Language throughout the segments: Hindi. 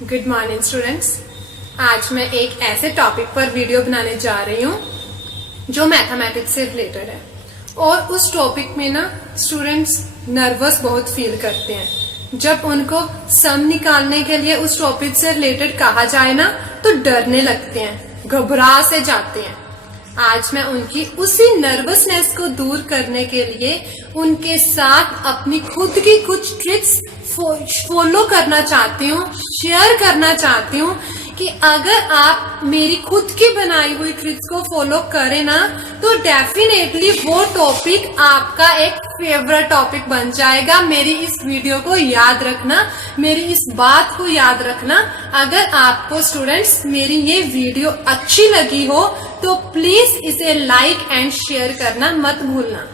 Good morning students. आज मैं एक ऐसे टॉपिक पर वीडियो बनाने जा रही हूँ जो मैथमेटिक्स से रिलेटेड है और उस टॉपिक में ना स्टूडेंट्स नर्वस बहुत फील करते हैं। जब उनको सम निकालने के लिए उस टॉपिक से रिलेटेड कहा जाए ना तो डरने लगते हैं, घबरा से जाते हैं। आज मैं उनकी उसी नर्वसनेस को दूर करने के लिए उनके साथ अपनी खुद की कुछ ट्रिक्स फॉलो करना चाहती हूँ, शेयर करना चाहती हूँ कि अगर आप मेरी खुद की बनाई हुई ट्रिक्स को फॉलो करें ना तो डेफिनेटली वो टॉपिक आपका एक फेवरेट टॉपिक बन जाएगा। मेरी इस वीडियो को याद रखना, मेरी इस बात को याद रखना। अगर आपको स्टूडेंट्स मेरी ये वीडियो अच्छी लगी हो तो प्लीज इसे लाइक एंड शेयर करना मत भूलना।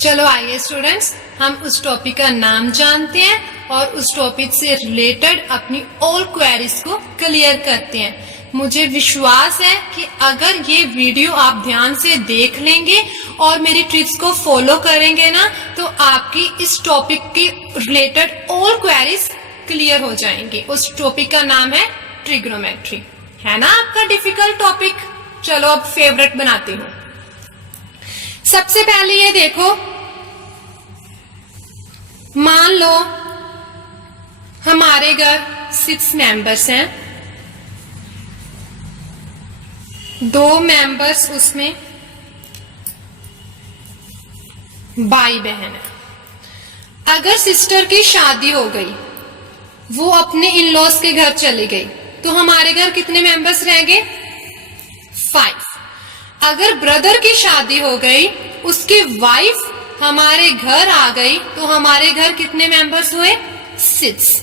चलो आइए स्टूडेंट्स, हम उस टॉपिक का नाम जानते हैं और उस टॉपिक से रिलेटेड अपनी ऑल क्वेरीज को क्लियर करते हैं। मुझे विश्वास है कि अगर ये वीडियो आप ध्यान से देख लेंगे और मेरी ट्रिक्स को फॉलो करेंगे ना तो आपकी इस टॉपिक की रिलेटेड ऑल क्वेरीज क्लियर हो जाएंगी। उस टॉपिक का नाम है ट्रिग्नोमेट्री। है ना आपका डिफिकल्ट टॉपिक? चलो अब फेवरेट बनाती हूँ। सबसे पहले ये देखो, मान लो हमारे घर 6 मेंबर्स हैं, 2 मेंबर्स उसमें भाई बहन है। अगर सिस्टर की शादी हो गई, वो अपने इन लॉज के घर चली गई तो हमारे घर कितने मेंबर्स रह गए? 5। अगर ब्रदर की शादी हो गई, उसकी वाइफ हमारे घर आ गई तो हमारे घर कितने मेंबर्स हुए? 6।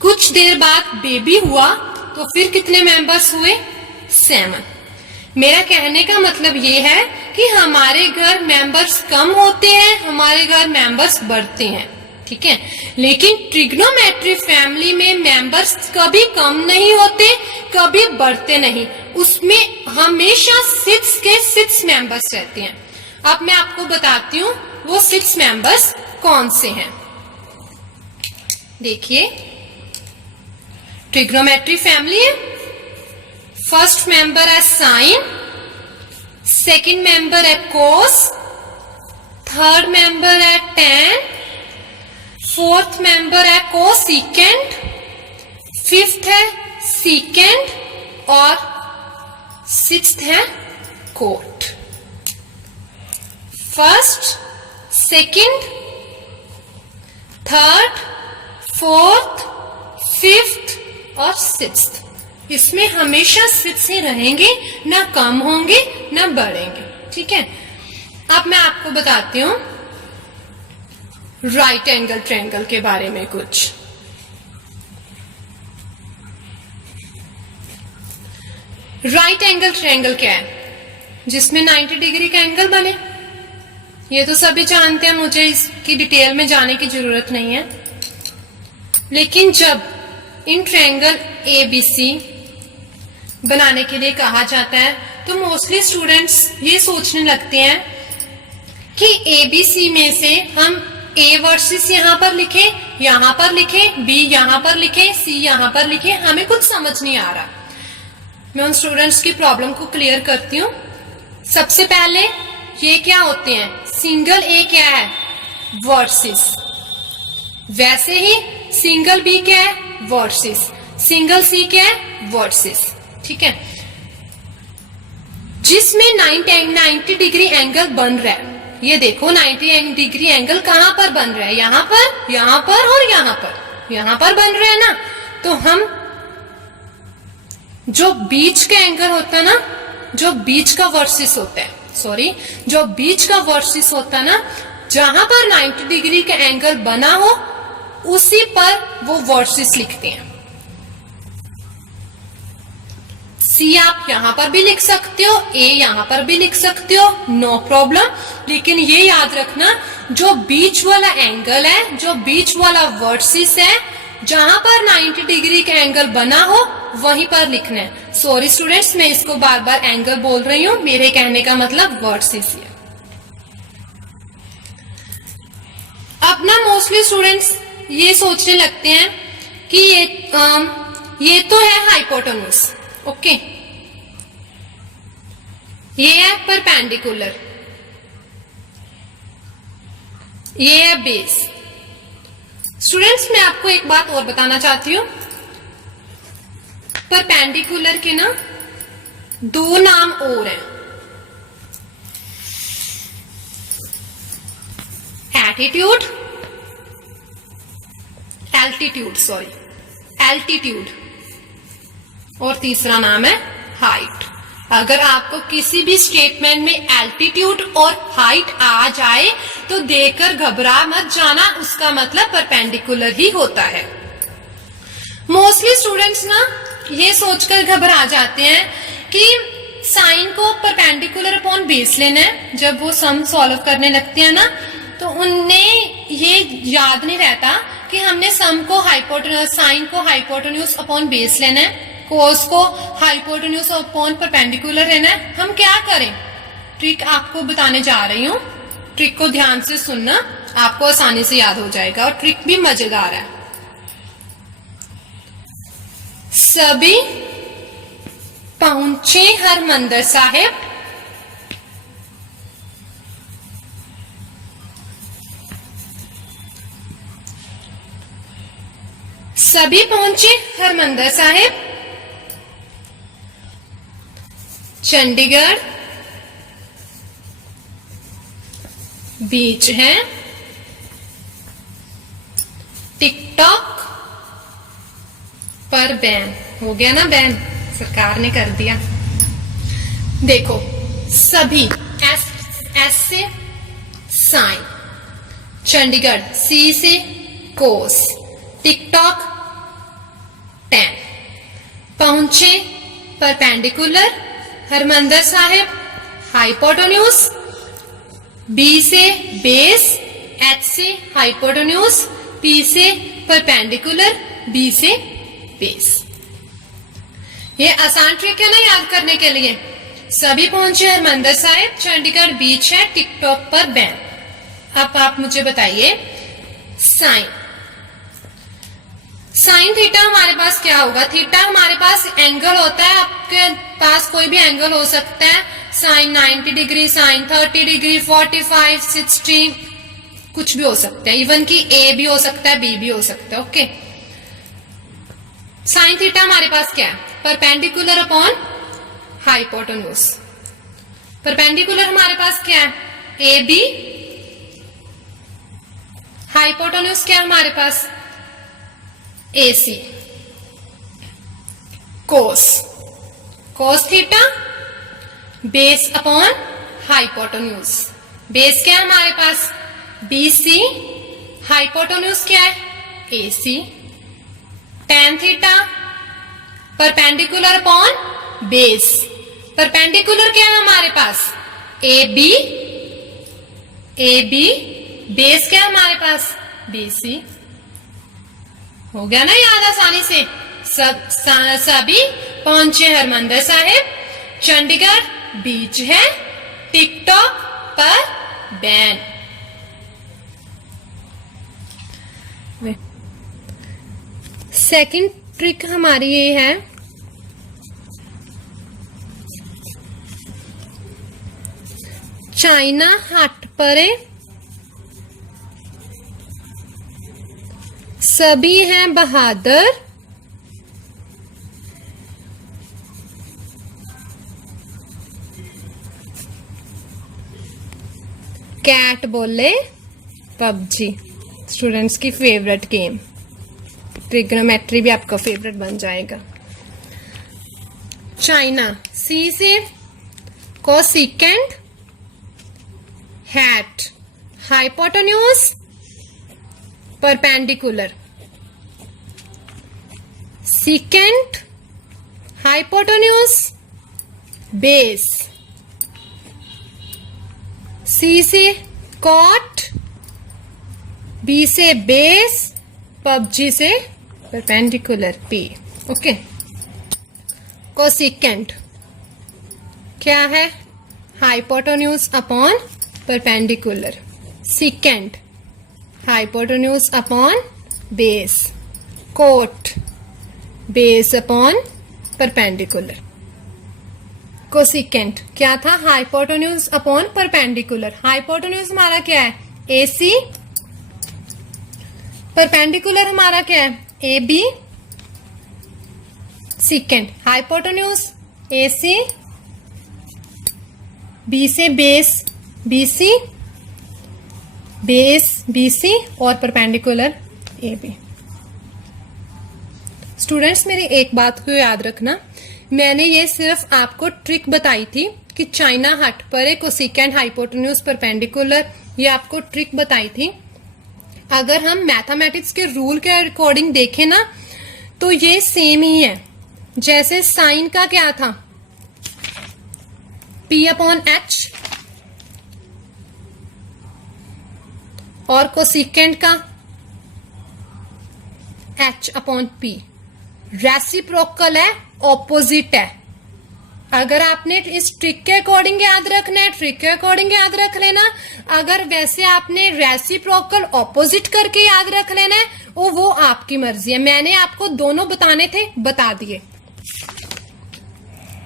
कुछ देर बाद बेबी हुआ तो फिर कितने मेंबर्स हुए? 7। मेरा कहने का मतलब ये है कि हमारे घर मेंबर्स कम होते हैं, हमारे घर मेंबर्स बढ़ते हैं, ठीक है। लेकिन ट्रिग्नोमेट्री फैमिली में मेंबर्स कभी कम नहीं होते, कभी बढ़ते नहीं, उसमें हमेशा 6 के 6 मेंबर्स रहते हैं। अब मैं आपको बताती हूँ वो 6 मेंबर्स कौन से हैं। देखिए, ट्रिग्नोमेट्री फैमिली है। फर्स्ट मेंबर है साइन, सेकंड मेंबर है कोस, थर्ड मेंबर है टेन, फोर्थ मेंबर है कोसिकेंट, फिफ्थ है सीकेंट और सिक्स्थ है cot. First, second, third, fourth, fifth और सिक्स्थ, इसमें हमेशा 6 ही रहेंगे, ना कम होंगे ना बढ़ेंगे, ठीक है। अब मैं आपको बताती हूं राइट एंगल ट्रायंगल के बारे में कुछ। राइट एंगल ट्रायंगल क्या है? जिसमें 90 डिग्री का एंगल बने। ये तो सभी जानते हैं, मुझे इसकी डिटेल में जाने की जरूरत नहीं है। लेकिन जब इन ट्रायंगल ABC बनाने के लिए कहा जाता है तो मोस्टली स्टूडेंट्स ये सोचने लगते हैं कि ABC में से हम A वर्सेस यहां पर लिखें, यहां पर लिखें, B यहां पर लिखें, C यहां पर लिखें, हमें कुछ समझ नहीं आ रहा। मैं उन स्टूडेंट्स की प्रॉब्लम को क्लियर करती हूँ। सबसे पहले ये क्या होते हैं? सिंगल A क्या है? वर्सेस। वैसे ही सिंगल B क्या है? वर्सेस। सिंगल C क्या है? वर्सेस, ठीक है। जिसमें 90 डिग्री एंगल बन रहा है, ये देखो 90 डिग्री एंगल कहां पर बन रहा है? यहां पर, यहां पर और यहां पर। यहां पर बन रहा है ना, तो हम जो बीच का एंगल होता है ना, जो बीच का वर्सेस होता है, सॉरी, जो बीच का वर्सेस होता है ना, जहां पर 90 डिग्री का एंगल बना हो उसी पर वो वर्सेस लिखते हैं। C आप यहां पर भी लिख सकते हो, A यहां पर भी लिख सकते हो, नो प्रॉब्लम। लेकिन ये याद रखना, जो बीच वाला एंगल है, जो बीच वाला वर्सेस है, जहां पर 90 डिग्री का एंगल बना हो वहीं पर लिखना है। सॉरी स्टूडेंट्स, मैं इसको बार बार एंगल बोल रही हूं, मेरे कहने का मतलब वर्सेस है। अब ना मोस्टली स्टूडेंट्स ये सोचने लगते हैं कि ये तो है हाइपोटेन्यूज, ओके, ये है परपेंडिकुलर, ये है बेस। स्टूडेंट्स मैं आपको एक बात और बताना चाहती हूं, परपेंडिकुलर के ना दो नाम और हैं, एटीट्यूड, एल्टीट्यूड, और तीसरा नाम है हाइट। अगर आपको किसी भी स्टेटमेंट में एल्टीट्यूड और हाइट आ जाए तो देखकर घबरा मत जाना, उसका मतलब परपेंडिकुलर ही होता है। मोस्टली स्टूडेंट्स ना ये सोचकर घबरा जाते हैं कि साइन को परपेंडिकुलर अपॉन बेस लेना है। जब वो सम सॉल्व करने लगते हैं ना तो उन्हें ये याद नहीं रहता कि हमने सम को साइन को हाइपोटेन्यूज अपॉन बेस लेना है, कोस को हाइपोटेन्यूज अपॉन परपेंडिकुलर लेना है। हम क्या करें, ट्रिक आपको बताने जा रही हूं, ट्रिक को ध्यान से सुनना, आपको आसानी से याद हो जाएगा और ट्रिक भी मजेदार है। सभी पहुंचे हरमंदिर साहिब, सभी पहुंचे हरमंदिर साहिब, चंडीगढ़ बीच है, टिकटॉक पर बैन हो गया ना, बैन सरकार ने कर दिया। देखो सभी एस से साइन, चंडीगढ़ सी से कोस, टिकटॉक टैन, पहुंचे perpendicular, Harmandir Sahib hypotenuse, B से बेस, एच से हाइपोटेन्यूज, पी से परपेंडिकुलर, बी से बेस। ये आसान ट्रिक है ना याद करने के लिए। सभी पहुंचे हरमंदिर साहिब, चंडीगढ़ बीच है, टिकटॉक पर बैन। अब आप मुझे बताइए साइन थीटा हमारे पास क्या होगा। थीटा हमारे पास एंगल होता है, आपके पास कोई भी एंगल हो सकता है, साइन 90 डिग्री, साइन 30 डिग्री, 45, 60, कुछ भी हो सकता है, इवन कि ए भी हो सकता है, बी भी हो सकता है, ओके। साइन थीटा हमारे पास क्या है, परपेंडिकुलर अपॉन हाइपोटेन्यूज। परपेंडिकुलर हमारे पास क्या है, ए बी, हाइपोटेन्यूज क्या है हमारे पास, AC। Cos theta base upon hypotenuse, base क्या है हमारे पास BC, हाइपोटेन्यूज क्या है AC। tan theta perpendicular upon base, perpendicular क्या है हमारे पास AB, बेस क्या है हमारे पास BC। हो गया ना याद आसानी से। सभी पहुंचे हरमंदिर साहिब, चंडीगढ़ बीच है, टिकटॉक पर बैन। सेकंड ट्रिक हमारी ये है, चाइना हट परे सभी हैं बहादुर, कैट बोले पबजी। स्टूडेंट्स की फेवरेट गेम, ट्रिग्नोमेट्री भी आपका फेवरेट बन जाएगा। चाइना सी से cosecant, hat hypotenuse, perpendicular, secant hypotenuse, base, C से कॉट, बी से बेस, पबजी से परपेंडिकुलर, पी, ओके। कोसिकेंट क्या है, hypotenuse upon perpendicular, secant hypotenuse upon base, cot base upon perpendicular. Cosecant क्या था? Hypotenuse upon perpendicular. हाइपोटेन्यूज हमारा क्या है? AC। परपेंडिकुलर हमारा क्या है? AB। Secant hypotenuse AC, B से बेस BC, बेस BC और परपेंडिकुलर AB। स्टूडेंट्स मेरी एक बात को याद रखना, मैंने ये सिर्फ आपको ट्रिक बताई थी कि चाइना हट पर एक कोसिकेंट हाइपोटेन्यूज परपेंडिकुलर, ये आपको ट्रिक बताई थी। अगर हम मैथमेटिक्स के रूल के अकॉर्डिंग देखें ना तो ये सेम ही है। जैसे साइन का क्या था? P अपॉन H, और कोसिकेंट का H अपॉन P। रेसिप्रोकल है, ऑपोजिट है। अगर आपने इस ट्रिक के अकॉर्डिंग याद रखना है, ट्रिक के अकॉर्डिंग याद रख लेना। अगर वैसे आपने रेसिप्रोकल ऑपोजिट करके याद रख लेना है, वो आपकी मर्जी है। मैंने आपको दोनों बताने थे, बता दिए।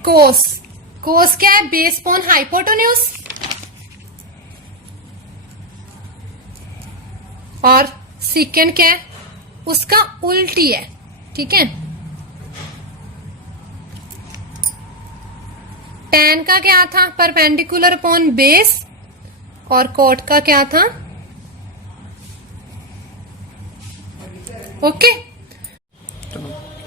कोस, कोस क्या है? Base upon hypotenuse. और सीकेंट क्या है? उसका उल्टी है, ठीक है। टैन का क्या था? Perpendicular upon base. और कोट का क्या था? ओके।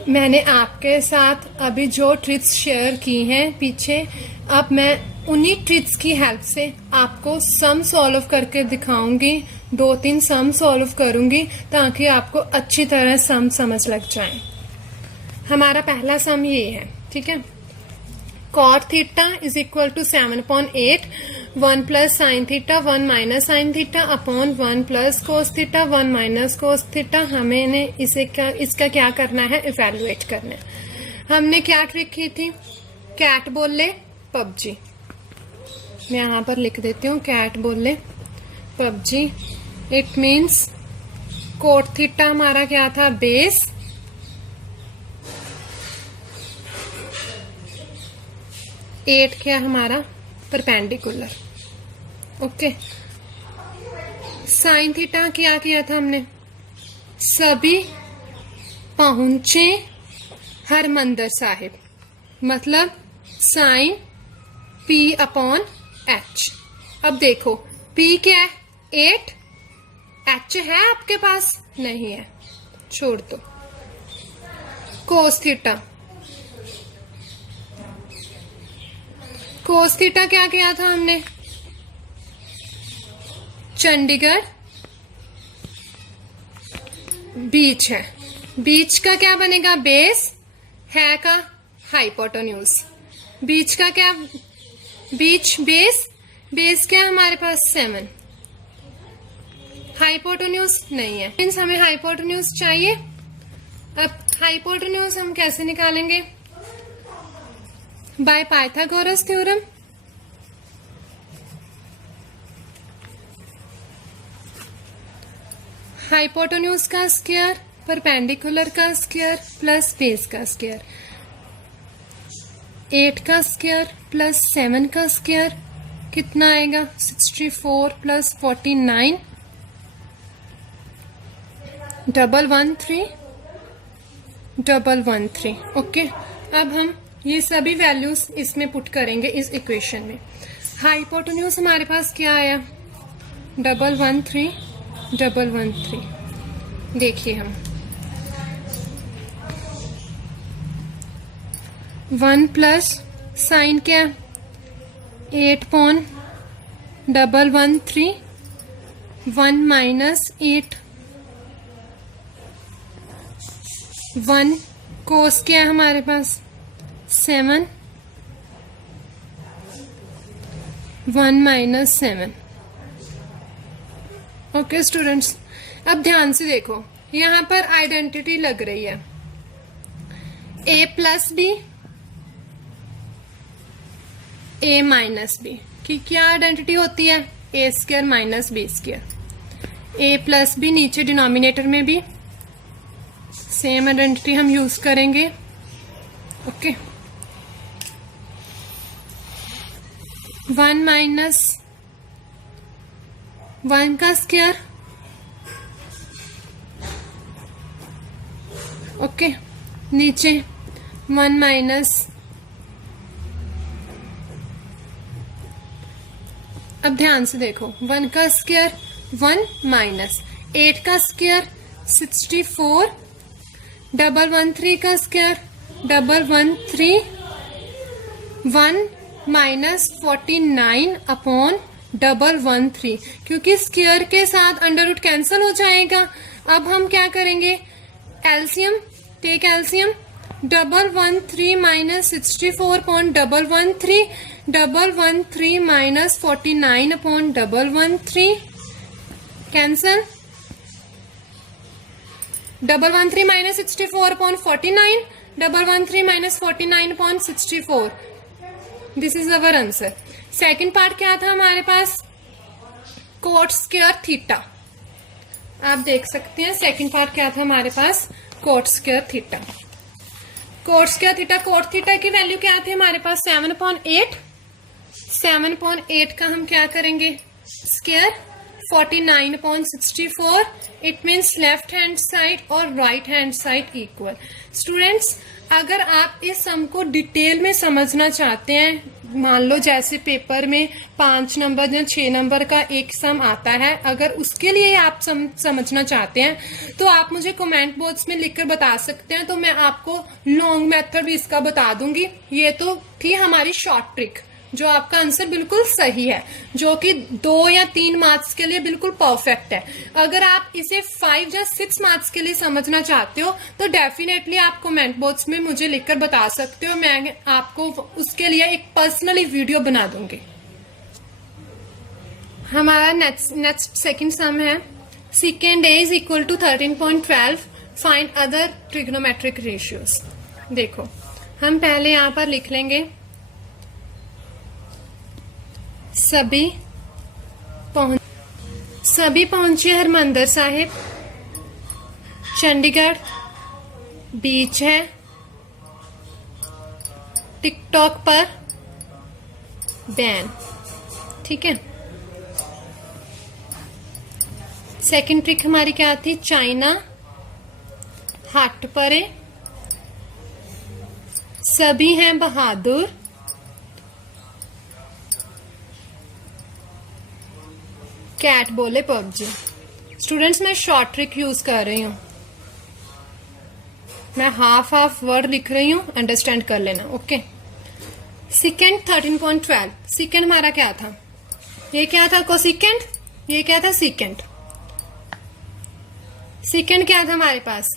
मैंने आपके साथ अभी जो ट्रिक्स शेयर की हैं पीछे, अब मैं उन्हीं ट्रिक्स की हेल्प से आपको सम सॉल्व करके दिखाऊंगी। 2-3 सम सॉल्व करूंगी ताकि आपको अच्छी तरह सम समझ लग जाए। हमारा पहला सम ये है, ठीक है। cot theta is equal to 7/8, 1 plus sine theta 1 minus sine theta upon 1 plus cos theta 1 minus cos theta. हमें इसका क्या करना है? इवेल्युएट करना है। हमने क्या ट्रिक की थी? कैट बोल ले पबजी। मैं यहां पर लिख देती हूँ, कैट बोल ले PUBG. It means cot theta हमारा क्या था? बेस। एट क्या हमारा? परपेंडिकुलर। ओके। साइन थीटा क्या किया था हमने? सभी पहुंचे हरमंदिर साहिब, मतलब साइन P अपॉन H। अब देखो P क्या है? 8। H है आपके पास? नहीं है, छोड़ दो। कोस थीटा, कोस थीटा क्या किया था हमने? चंडीगढ़ बीच है, बीच का क्या बनेगा? बेस है का हाइपोटेन्यूज। बीच का क्या? बीच बेस, बेस क्या हमारे पास? 7। हाइपोटेन्यूज नहीं है, मीन्स हमें हाइपोटेन्यूज चाहिए। अब हाइपोटेन्यूज हम कैसे निकालेंगे? By Pythagoras theorem. हाइपोटेन्यूज का स्क्वायर, परपेंडिकुलर का स्क्वायर प्लस बेस का स्क्वायर। 8 का स्क्वायर प्लस 7 का स्क्वायर कितना आएगा? 64 प्लस 49 113 113। ओके। अब हम ये सभी वैल्यूज इसमें पुट करेंगे इस इक्वेशन में। हाइपोटेन्यूज हमारे पास क्या आया? 113 113। देखिए हम 1 प्लस साइन क्या? 8/113, 1 माइनस 8, 1 कोस क्या है हमारे पास? 7, 1 माइनस 7। ओके स्टूडेंट्स, अब ध्यान से देखो, यहां पर आइडेंटिटी लग रही है a plus B, a minus B की क्या आइडेंटिटी होती है? a square minus B square. a plus B नीचे डिनोमिनेटर में भी सेम आइडेंटिटी हम यूज करेंगे। ओके, 1 माइनस 1 का स्क्वायर। ओके, नीचे 1 माइनस, अब ध्यान से देखो, 1 का स्क्वायर 1 माइनस 8 का स्क्वायर 64, 113 का स्क्वायर 113, 1 माइनस 49 अपॉन 113, क्योंकि स्क्वायर के साथ अंडर रूट कैंसिल हो जाएगा। अब हम क्या करेंगे, LCM, take LCM, 113 minus 64 upon 113, 113 minus 49 upon 113, cancel, 113 minus 64 upon 49, 113 minus 49 upon 64, this is our answer. Second part क्या था हमारे पास, कोट स्क्वायर थीटा। आप देख सकते हैं सेकेंड पार्ट क्या था हमारे पास, cot square theta. Cot square theta, cot theta की वैल्यू क्या थी हमारे पास, 7/8। 7/8 का हम क्या करेंगे, square, 49/64, it means left hand side और right hand side equal. Students, अगर आप इस सम को डिटेल में समझना चाहते हैं, मान लो जैसे पेपर में 5 नंबर या 6 नंबर का एक सम आता है, अगर उसके लिए आप समझना चाहते हैं तो आप मुझे कमेंट बॉक्स में लिखकर बता सकते हैं, तो मैं आपको लॉन्ग मेथड भी इसका बता दूंगी। ये तो थी हमारी शॉर्ट ट्रिक, जो आपका आंसर बिल्कुल सही है, जो कि 2 या 3 मार्क्स के लिए बिल्कुल परफेक्ट है। अगर आप इसे 5 या 6 मार्क्स के लिए समझना चाहते हो तो डेफिनेटली आप कमेंट बॉक्स में मुझे लिखकर बता सकते हो, मैं आपको उसके लिए एक पर्सनली वीडियो बना दूंगी। हमारा नेक्स्ट सेकंड सम है, secant A is equal to 13.12, find other trigonometric ratios. देखो, हम पहले यहां पर लिख लेंगे सभी पहुंचे हरमंदिर साहिब, चंडीगढ़ बीच है, टिकटॉक पर बैन। ठीक है, सेकंड ट्रिक हमारी क्या थी, चाइना हट परे, सभी हैं बहादुर, कैट बोले पबजी। स्टूडेंट्स, मैं शॉर्ट ट्रिक यूज कर रही हूं, मैं हाफ वर्ड लिख रही हूं, अंडरस्टैंड कर लेना। ओके, सेकेंड 13.12, सेकेंड हमारा क्या था, ये क्या था कोसेकेंड, ये क्या था सेकेंड। सेकेंड क्या था हमारे पास,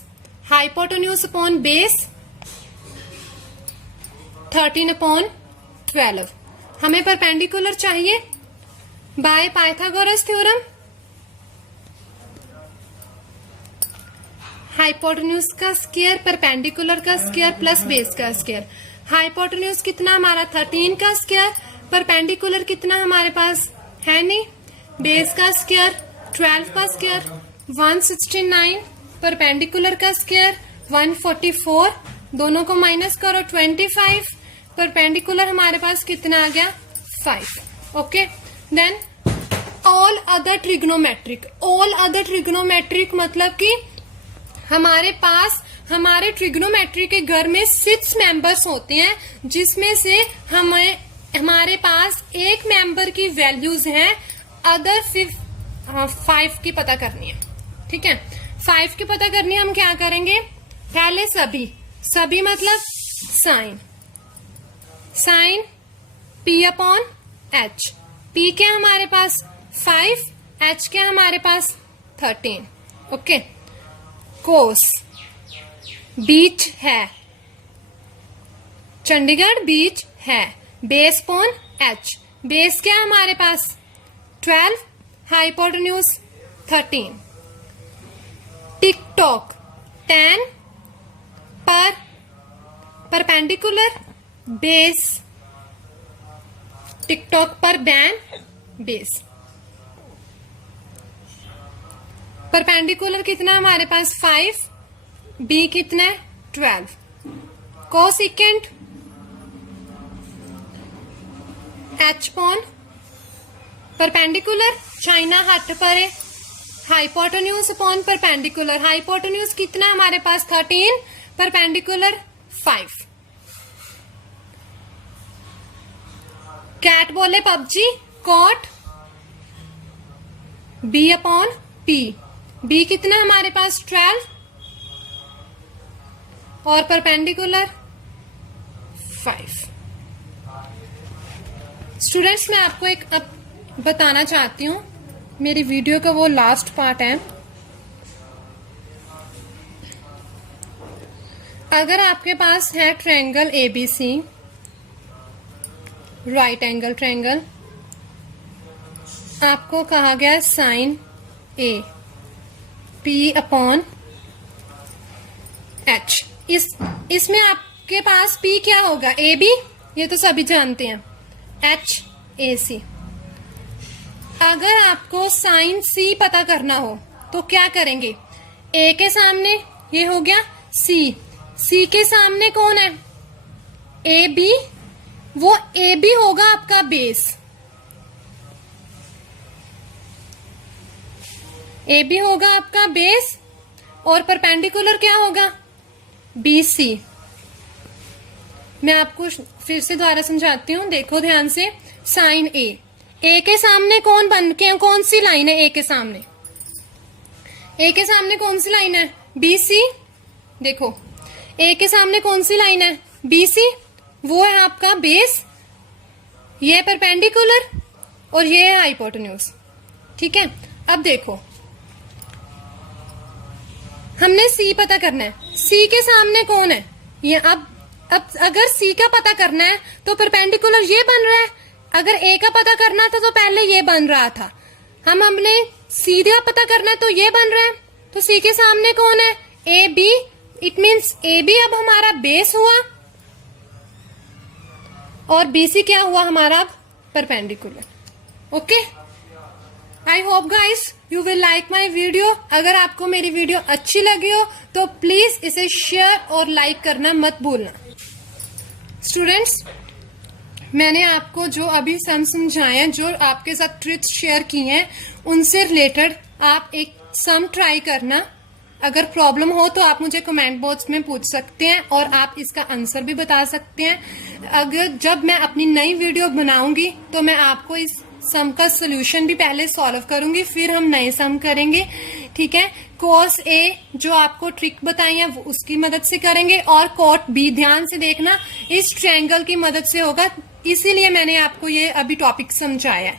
हाइपोटेन्यूज अपॉन बेस 13/12। हमें परपेंडिकुलर चाहिए बाय पाइथागोरस थ्योरम। हाइपोटेन्यूज का स्क्वायर, परपेंडिकुलर का स्क्वायर प्लस बेस का स्क्वायर। हाइपोटेन्यूज कितना हमारा 13 का स्क्वायर, परपेंडिकुलर कितना हमारे पास है नहीं, बेस का स्क्वायर 12 का स्क्वायर 169, परपेंडिकुलर का स्क्वायर 144, दोनों को माइनस करो 25, परपेंडिकुलर हमारे पास कितना आ गया 5। Okay, then all other trigonometric. All other trigonometric मतलब कि हमारे पास हमारे ट्रिग्नोमेट्री के घर में 6 मेंबर्स होते हैं, जिसमें से हमारे पास एक मेंबर की वैल्यूज हैं, अदर 5 की पता करनी है। ठीक है, 5 की पता करनी है, हम क्या करेंगे, पहले सभी मतलब sine P upon H। P क्या हमारे पास 5, H क्या हमारे पास 13। ओके, कोस बीच है, चंडीगढ़ बीच है, बेस अपॉन H, बेस क्या हमारे पास 12, हाइपोटेन्यूज 13। टिकटॉक 10 पर, परपेंडिकुलर बेस, टिकटॉक पर बैन बेस। परपेंडिकुलर कितना हमारे पास 5, बी कितना है 12, cosecant H upon perpendicular China हट पर है, हाइपोटेन्यूज अपॉन परपेंडिकुलर, हाइपोटेन्यूज कितना हमारे पास 13, परपेंडिकुलर 5। कैट बोले PUBG cot B upon P, B कितना हमारे पास 12 और परपेंडिकुलर 5। स्टूडेंट्स मैं आपको एक अब बताना चाहती हूं, मेरी वीडियो का वो लास्ट पार्ट है। अगर आपके पास है triangle ABC, right angle triangle, आपको कहा गया है sine A P upon H, इसमें आपके पास पी क्या होगा, ए बी, ये तो सभी जानते हैं, एच ए सी। अगर आपको साइन सी पता करना हो तो क्या करेंगे, ए के सामने ये हो गया सी, सी के सामने कौन है ए बी, वो ए बी होगा आपका बेस, ए बी होगा आपका बेस और परपेंडिकुलर क्या होगा बी सी। मैं आपको फिर से दोबारा समझाती हूं, देखो ध्यान से। साइन ए के सामने कौन सी लाइन है, ए के सामने कौन सी लाइन है बी सी, देखो ए के सामने कौन सी लाइन है बी सी, वो है आपका बेस, ये है परपेंडिकुलर और ये है हाइपोटेन्यूज, ठीक है। अब देखो हमने सी पता करना है, सी के सामने कौन है ये, अब अगर सी का पता करना है तो परपेंडिकुलर ये बन रहा है, अगर ए का पता करना था तो पहले ये बन रहा था, हमने सी का पता करना है तो ये बन रहा है, तो सी के सामने कौन है A B, it means A B अब हमारा बेस हुआ और बी सी क्या हुआ हमारा perpendicular. Okay, I hope guys you will like my video. अगर आपको मेरी वीडियो अच्छी लगी हो तो प्लीज इसे शेयर और लाइक करना मत भूलना। स्टूडेंट्स मैंने आपको जो अभी सम समझाए, जो आपके साथ ट्रिक्स शेयर की हैं, उनसे रिलेटेड आप एक सम ट्राई करना। अगर प्रॉब्लम हो तो आप मुझे कमेंट बॉक्स में पूछ सकते हैं और आप इसका आंसर भी बता सकते हैं। अगर जब मैं अपनी नई वीडियो बनाऊंगी तो मैं आपको इस सम का सोल्यूशन भी पहले सॉल्व करूंगी, फिर हम नए सम करेंगे, ठीक है। कॉस ए जो आपको ट्रिक बताई है उसकी मदद से करेंगे और कॉट बी ध्यान से देखना इस ट्रायंगल की मदद से होगा, इसीलिए मैंने आपको ये अभी टॉपिक समझाया है।